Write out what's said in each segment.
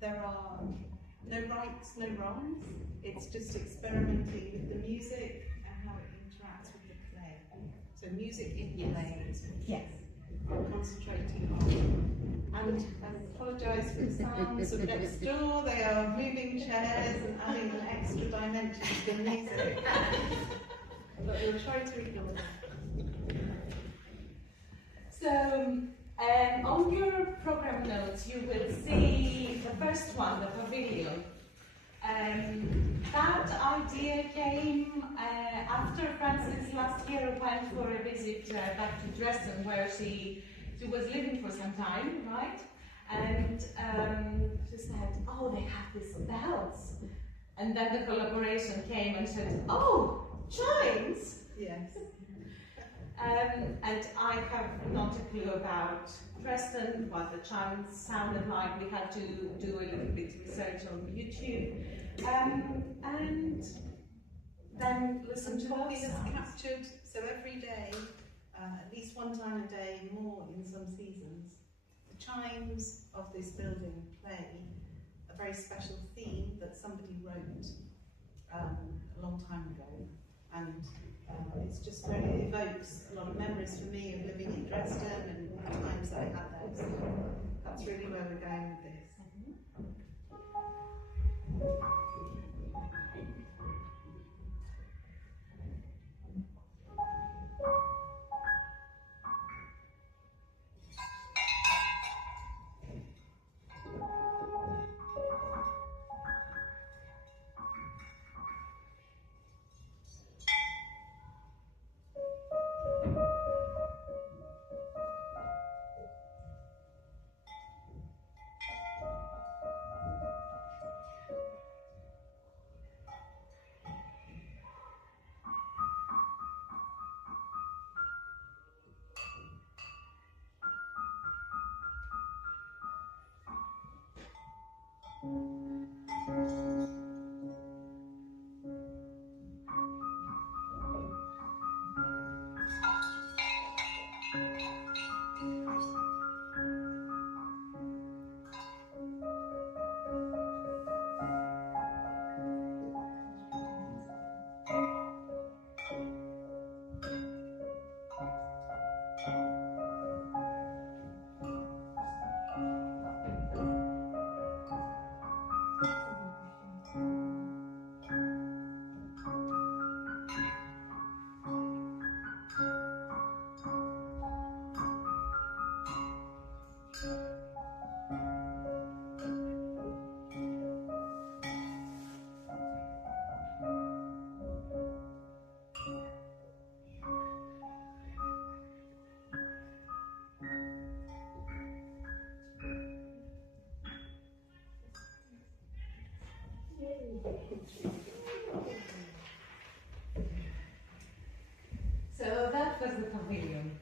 There are no rights, no wrongs. It's just experimenting with the music and how it interacts with the play. So music in play is what I'm concentrating on. And I apologise for the sounds of next door. They are moving chairs and adding an extra dimension to the music. But we'll try to ignore that. So, on your program notes, you will see the first one, the pavilion. That idea came after Frances last year went for a visit back to Dresden, where she was living for some time, right? And she said, oh, they have these bells. And then the collaboration came and said, oh, chimes! Yes. And I have not a clue about Dresden, what the chimes sounded like. We had to do a little bit of research on YouTube. And then listen to Popi those has sounds. captured, so every day, at least one time a day, more in some seasons, the chimes of this building play a very special theme that somebody wrote a long time ago. And it's just very, it evokes a lot of memories for me of living in Dresden and the times that I had there. So that's really where we're going with this. So that was the pavilion.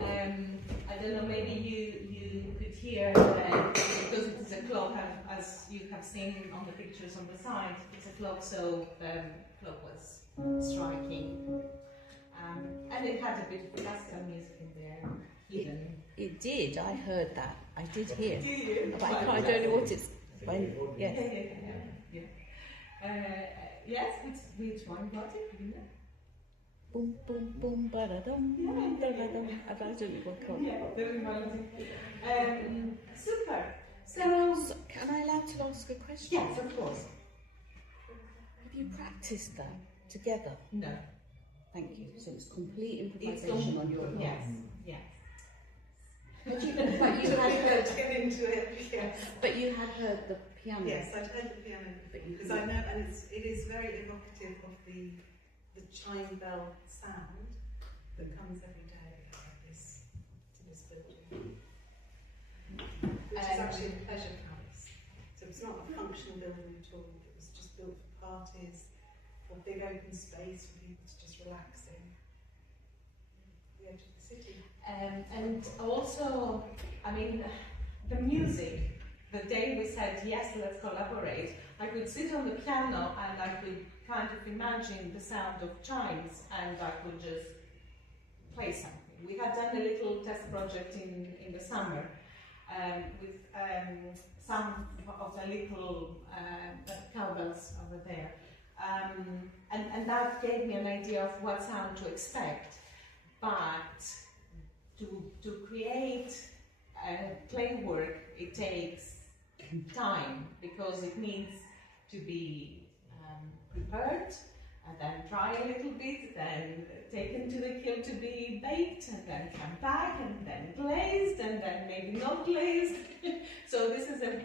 I don't know, maybe you could hear, because it is a clock, as you have seen on the pictures on the side, it's a clock, so the clock was striking. And it had a bit of classical music in there, hidden. It did, I heard that. I did hear. Did you? But I don't know what it's... Yes. Yes, which one got it? You know? Boom, boom, boom, ba-da-dum, da-da-dum. I don't know what called. Yeah, very melody. Super. So, am I allowed to ask a question? yes, of course. Have you practiced that together? No. Thank you. So it's complete improvisation on your part. Yes, yes. But you had heard to get into it. Yes. But you had heard the piano. Yes, I'd heard the piano because I know, and it is very evocative of the chime bell sound that comes every day at this building, which is actually a pleasure palace. So it's not a functional building at all. It was just built for parties, for big open space for people to just relax in. The edge of the city. And also, I mean, the music. The day we said yes, let's collaborate, I could sit on the piano and I could kind of imagine the sound of chimes, and I could just play something. We had done a little test project in the summer with some of the little cowbells over there, and that gave me an idea of what sound to expect. But to create play work, it takes time, because it needs to be prepared and then dry a little bit, then taken to the kiln to be baked, and then come back and then glazed, and then maybe not glazed. So this is a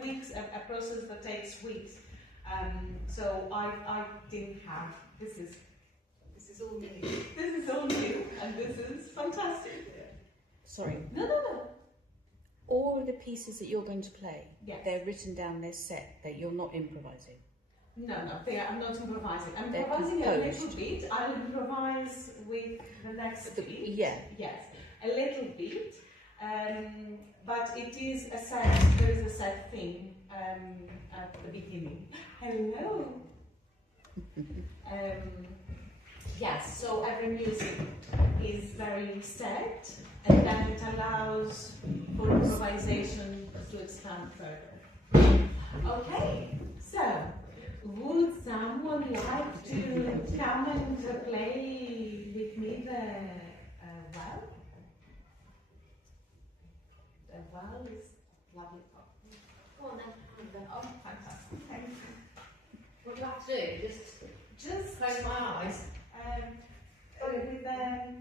process that takes weeks. So I didn't have, this is all new. This is all new, and this is fantastic. Sorry. No. All of the pieces that you're going to play, yes, they're written down, they're set, that you're not improvising. No, I'm not improvising. I'm They're improvising composed. a little bit. I'll improvise with the next beat. Yeah. Yes, a little bit. But it is a set, there is a set thing at the beginning. Hello. Yes, so every music is very set, and then it allows for improvisation to expand further. Okay, so would someone like to come and play with me the well? The well is lovely. Go on then. Oh, fantastic. Thank you. What do I have to do? Just close my eyes. Do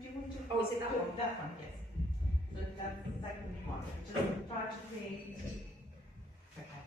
you want to? Oh, is it that one? That one, yes. So that's the second one. Just try to create. Okay.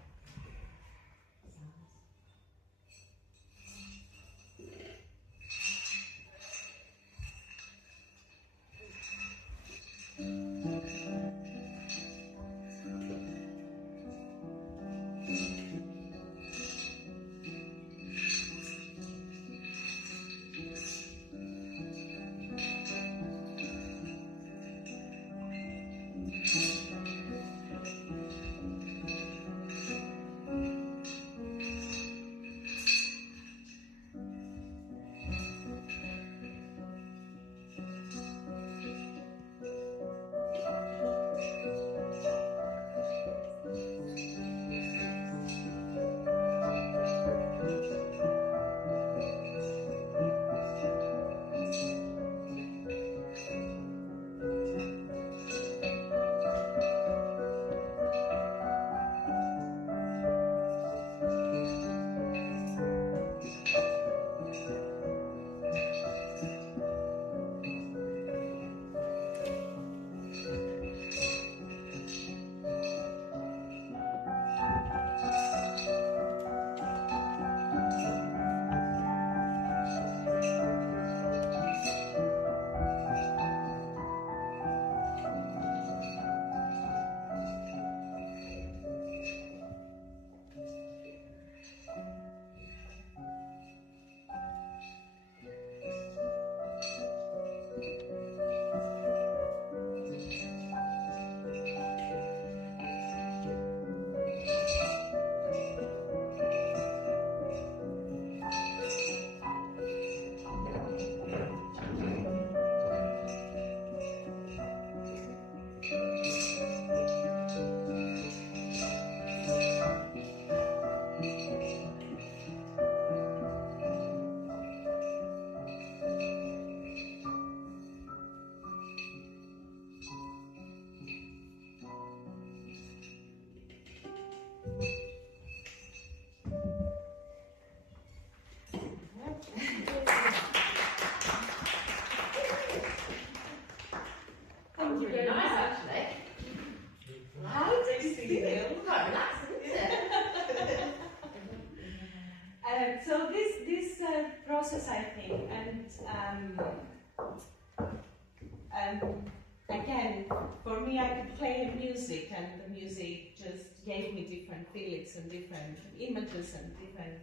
me, I could play music, and the music just gave me different feelings and different images and different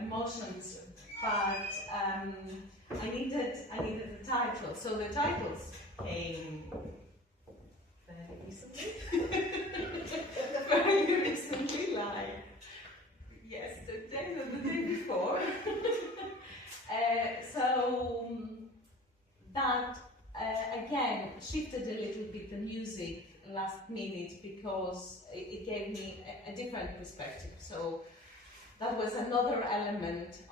emotions. But I needed the title, so the titles came very recently. Very recently, like yesterday or the day before. So that again shifted a little bit the music last minute, because it gave me a different perspective. So that was another element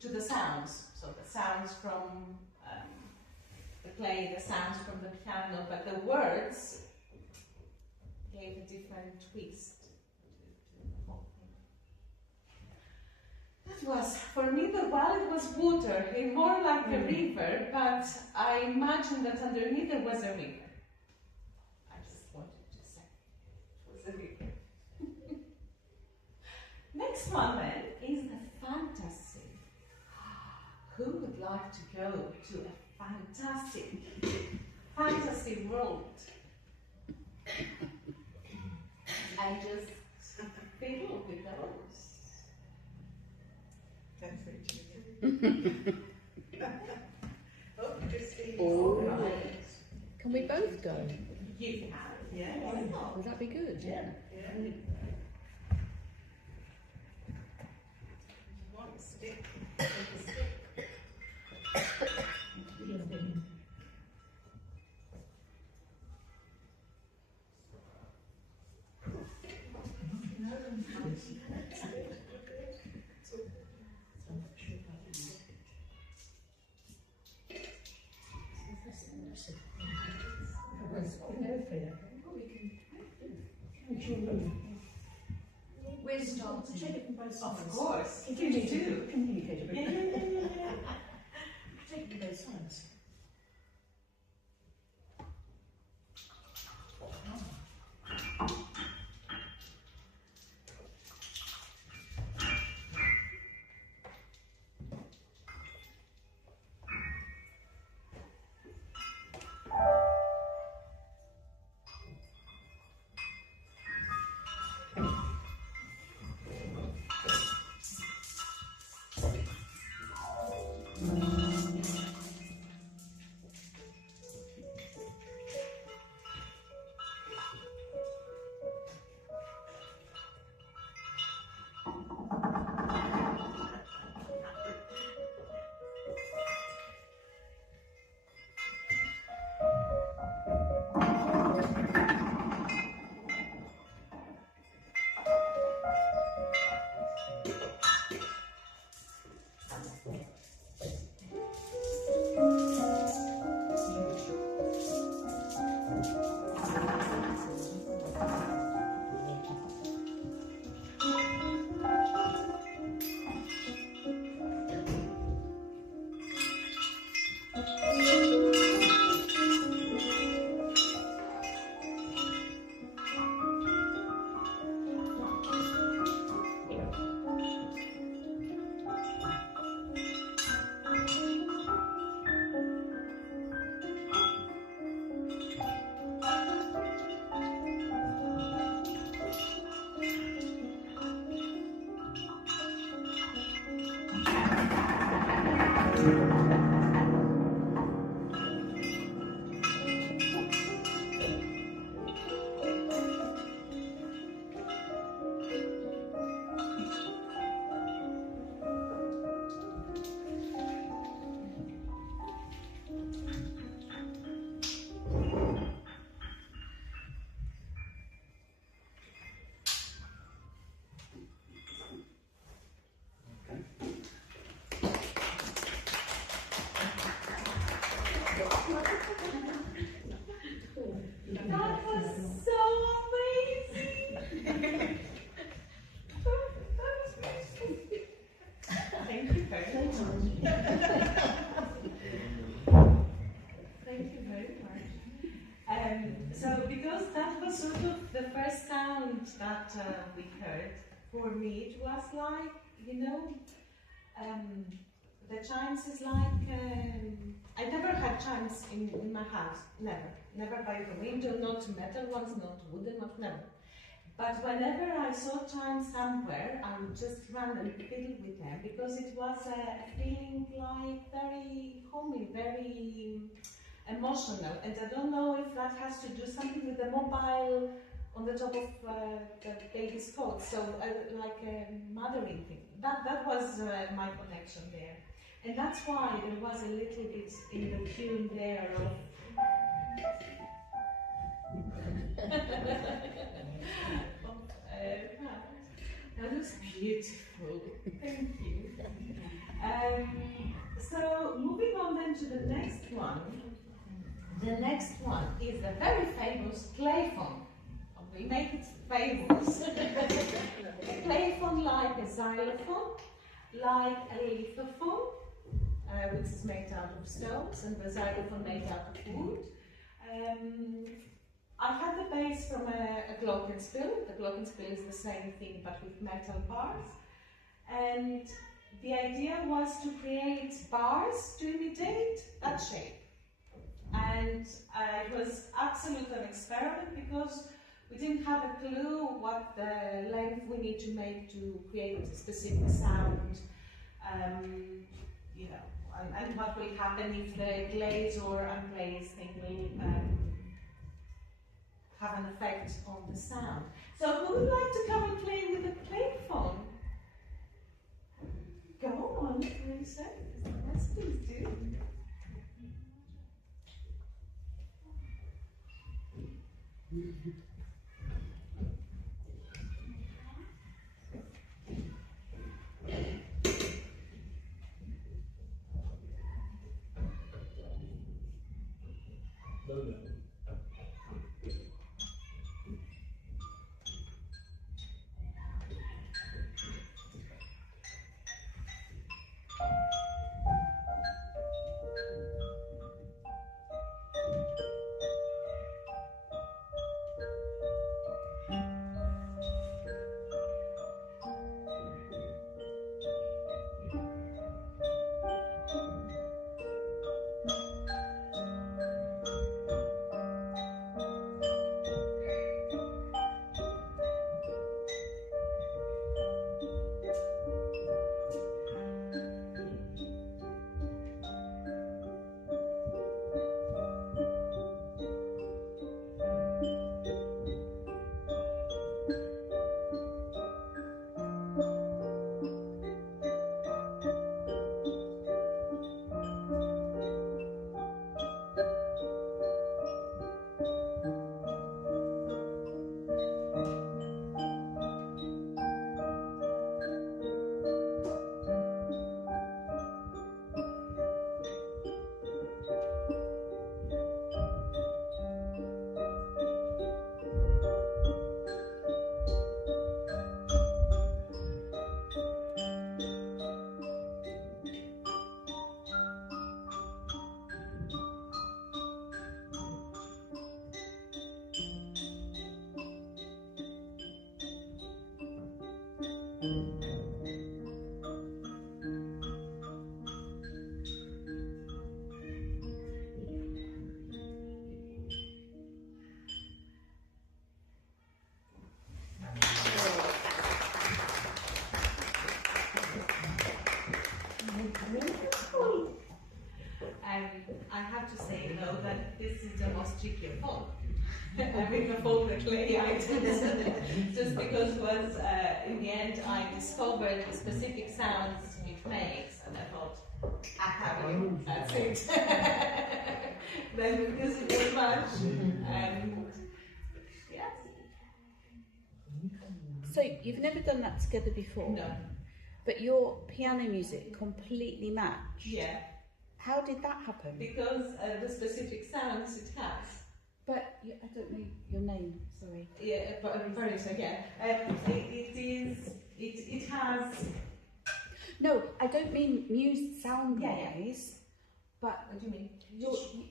to the sounds. So the sounds from the play, the sounds from the piano, but the words gave a different twist to the whole thing. That was, for me, the valley was water, more like a river, but I imagined that underneath there was a river. I just wanted to say it was a river. Next one then is the fantasy. Who would like to go to a fantasy world? And just fiddle with those. That's very true. Oh, Christine. Oh. Right. Can we both go? You can. Yeah. Would that be good? Yeah. One stick. Take a stick. We're starting. Take it from both sides. Of course. Communicate You do. Communicate a bit. Yeah. Take it from both sides. That was so amazing! Thank you very much. Thank you very much. So, because that was sort of the first sound that we heard, for me it was like, the chimes is like, I never had chimes in my house. Never by the window, not metal ones, not wooden ones, never. But whenever I saw chimes somewhere, I would just run and fiddle with them because it was a feeling like very homey, very emotional. And I don't know if that has to do something with the mobile on the top of the baby's coat, so like a mothering thing. That was my connection there. And that's why there was a little bit in the tune there of that was beautiful. Thank you. So moving on then to the next one. The next one is the very famous clayphone. We make it famous. A clayphone like a xylophone, like a lithophone, which is made out of stones, and the xylophone made out of wood. I had the bass from a glockenspiel. The glockenspiel is the same thing but with metal bars. And the idea was to create bars to imitate that shape. And it was absolutely an experiment because we didn't have a clue what the length we need to make to create a specific sound, you know, and what will happen if the glaze or unglaze thing will have an effect on the sound. So who would like to come and play with a clayphone? Go on, please. Yes, please do. I have to say though that this is the most tricky of all. Having of all the clay items, just because was in the end I discovered the specific sounds it makes, and I thought, I have you, that's it. Then we use it very much, and yes. So you've never done that together before? No. But your piano music completely matched? Yeah. How did that happen? Because the specific sounds it has. But I don't know your name, sorry. Yeah, but very again. It has. No, I don't mean music sound-wise, but What do you mean?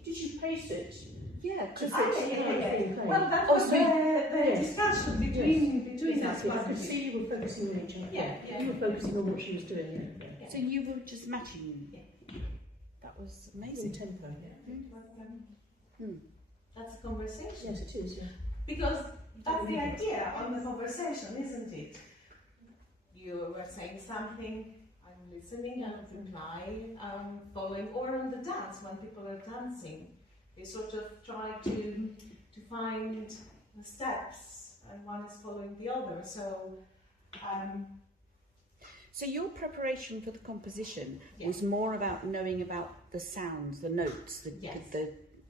Did you place it? yeah, because Well, that was the discussion between us. I could see you were focusing on each other. Yeah. You were focusing on what she was doing. so you were just matching. Yeah. That was In amazing. tempo. That's a conversation. Yes, it is, yeah. Because that's the idea on the conversation, isn't it? You were saying something, I'm listening, I'm replying, I'm following, or on the dance, when people are dancing, they sort of try to find the steps, and one is following the other. So your preparation for the composition Yes. was more about knowing about the sounds, the notes, Yes.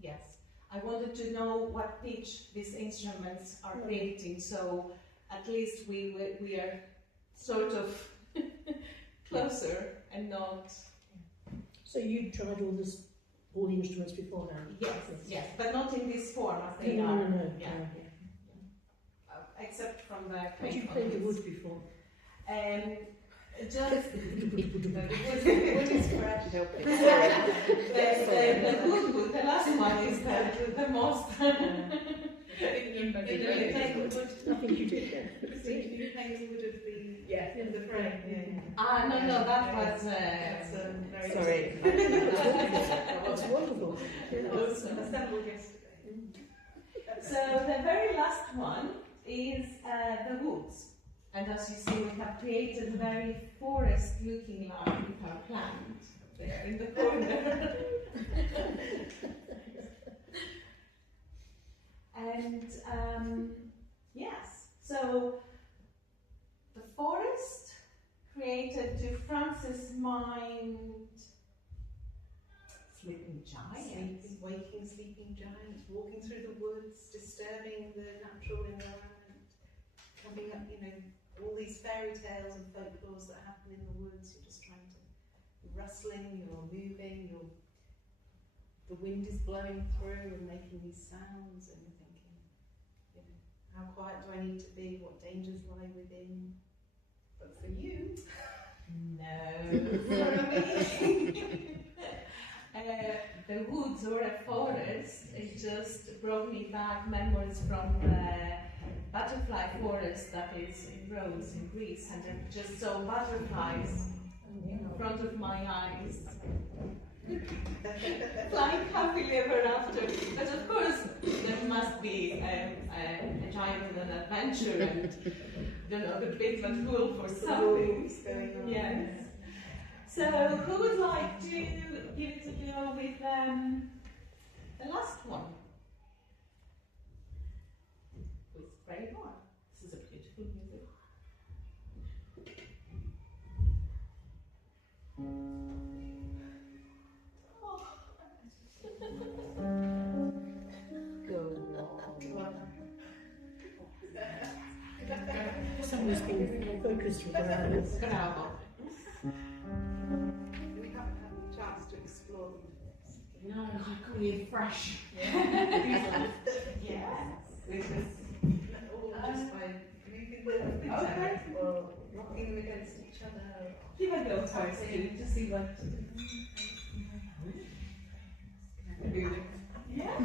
Yes, I wanted to know what pitch these instruments are creating, so at least we are sort of closer and not. So you tried all the instruments beforehand? Yes, but not in this form as they No, are. no, no. Yeah. Except from the. Had you played the wood before? Just the wood is fresh. the wood, the last one is the most. Nothing you did then. You playing the wood of the frame. No, that was. Very Sorry. That's wonderful. assembled yesterday. So the very last one is the woods. And as you see, we have created a very forest-looking line with our plant there in the corner. And yes, so the forest created to Frances' mind sleeping giants. Waking, sleeping giants, walking through the woods, disturbing the natural environment, coming up, all these fairy tales and folklores that happen in the woods. You're just trying to, you're rustling, you're moving, the wind is blowing through and making these sounds, and you're thinking, how quiet do I need to be? What dangers lie within? But for you, no, for me. The woods or a forest, it just brought me back memories from the butterfly forest that is in Rhodes in Greece, and I just saw butterflies in front of my eyes. Flying happily ever after. But of course, there must be a giant and an adventure, and the big but fool for something. Yes. So, who would like to give it a go with the last one? With Ray Moore. This is a beautiful music. Go on. Someone's been focused with their eyes. Bravo. we haven't had the chance to explore them. No, really fresh. Yes. Or just by moving them or rocking them against each other. Give a go first to see what. Yeah.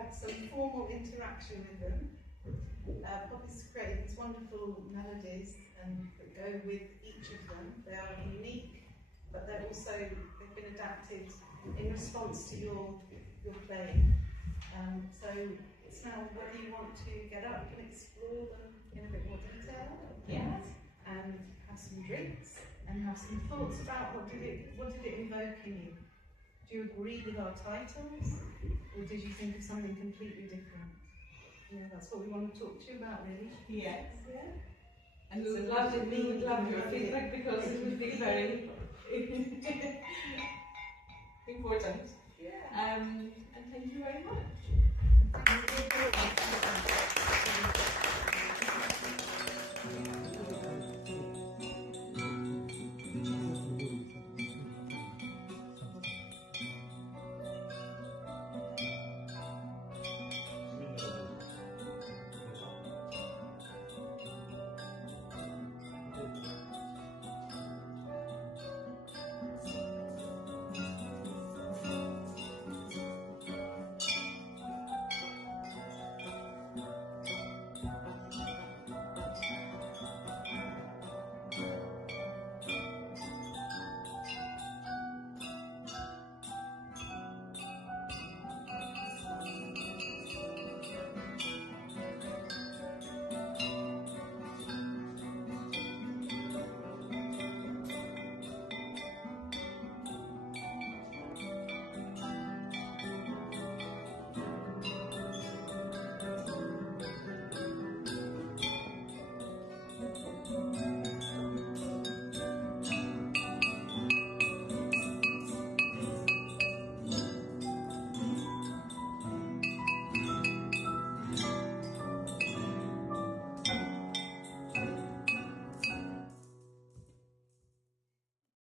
had some formal interaction with them. Popi's created these wonderful melodies and that go with each of them. They are unique, but they've been adapted in response to your playing. So it's now whether you want to get up and explore them in a bit more detail, Yes. and have some drinks and have some thoughts about what did it evoke in you. Do you agree with our titles, or did you think of something completely different? Yeah, that's what we want to talk to you about, really. Yes. Yeah. And we would love your feedback because it would be very important. Yeah. And thank you very much. Thank you.